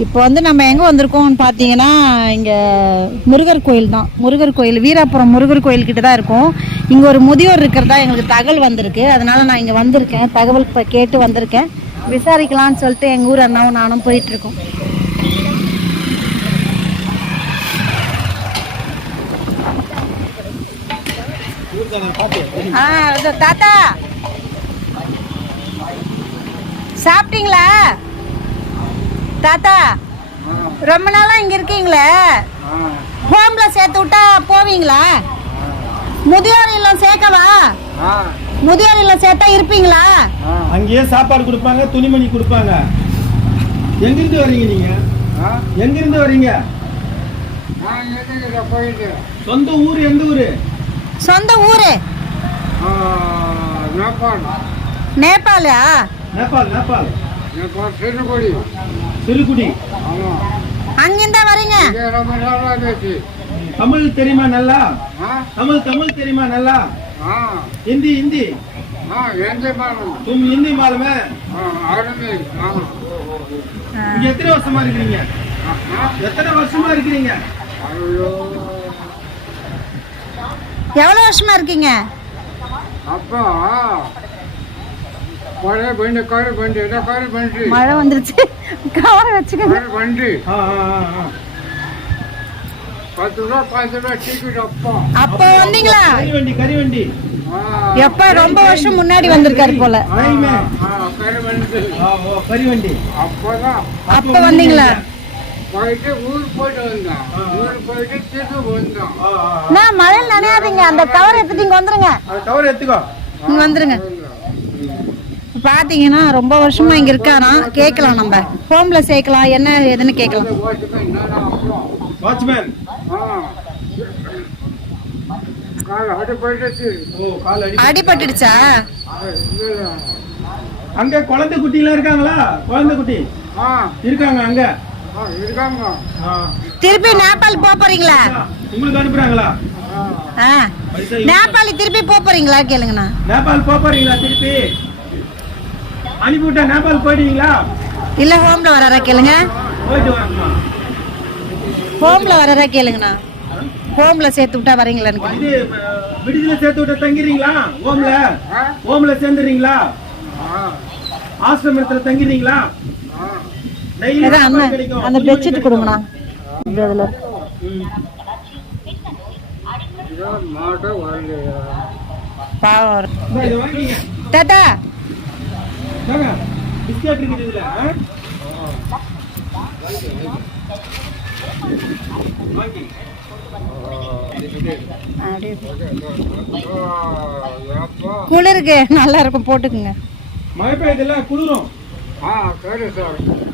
இப்போ வந்து நம்ம எங்கே வந்திருக்கோம்னு பார்த்தீங்கன்னா இங்கே முருகர் கோயில் தான். முருகர் கோயில் வீராபுரம் முருகர் கோயில்கிட்ட தான் இருக்கும். இங்கே ஒரு முதியோர் இருக்கிறதா எங்களுக்கு தகவல் வந்திருக்கு. அதனால் நான் இங்கே வந்திருக்கேன். தகவல் இப்போ கேட்டு வந்திருக்கேன். விசாரிக்கலான்னு சொல்லிட்டு எங்கள் ஊர் அண்ணாவும் நானும் போயிட்டுருக்கோம். தாத்தா சாப்பிட்டீங்களா? தாத்தா ரொம்ப நாளா இங்க இருக்கீங்களே, ஹோம்ல சேர்த்து விட்டா போவீங்களா? முதியோர் இல்லம் சேர்க்கவா? முதியோர் இல்லம் சேர்த்தா இருப்பீங்களா? அங்கேயே சாப்பாடு கொடுப்பாங்க, துணிமணி கொடுப்பாங்க. எங்கிருந்து வர்றீங்க நீங்க? எங்கிருந்து வர்றீங்க? சொந்த ஊர் எந்த ஊரு? சொந்த ஊரு நேபாளா? நேபாள். நேபாள் சிறுகுடி. அங்கிருந்தா வரீங்க? தமிழ் தெரியுமா நல்லா? தமிழ் தெரியுமா நல்லா? हिंदी हिंदी तुम हिंदी मालूम है? எத்தனை வருஷமா இருக்கீங்க? எவ்வளவு வருஷமா இருக்கீங்க? மழை வந்துருச்சு, கவரை வச்சுக்கோங்க. அப்போ வந்தீங்களா? கரிவண்டி எப்ப ரொம்ப வருஷம் முன்னாடி வந்திருக்காரு போல. கரிவண்டி அப்ப வந்தீங்களா? நான் மழையில் நனையாதீங்க, அந்த கவர் எடுத்துட்டு இங்க வந்துருங்க. இங்க வந்துருங்க. பாத்தீங்கன்னா ரொம்ப வருஷமா இங்க இருக்கானா, கேட்கலாம். நம்ம ஹோம்ல சேர்க்கலாம், என்ன ஏதுன்னு கேட்கலாம். அடிபட்டுடுச்சா? அங்க குழந்தை குட்டி எல்லாம் இருக்காங்களா? குழந்தை குட்டி இருக்காங்க அங்க. திருப்பி நேபாள் போறீங்களா? உங்களுக்கு அனுப்புறாங்களா? நேபாளி திருப்பி போறீங்களா கேளுங்கண்ணா. நேபாள் போறீங்களா? திருப்பி அனுப்பிவிட்டா நேபாள் போயிடுவீங்களா? இல்ல ஹோம்ல வராரா கேளுங்க. போயிட்டு வாங்கம்மா. ஹோம்ல வராரா கேளுங்கண்ணா. ஹோம்ல சேர்த்து விட்டா வரீங்களான்னு. இது விடுதியில சேர்த்து விட்டா தங்கிறீங்களா? ஹோம்ல சேர்ந்துறீங்களா? ஆசிரமத்துல தங்கிறீங்களா? அந்த பெட்ஷீட் கொடுங்கண்ணா. தாத்தா பிஸ்கட் இருக்குது இதுல. குளிருக்கு நல்லா இருக்கும், போட்டுக்குங்க. மழை பெய்யுதுல, குளிரும்.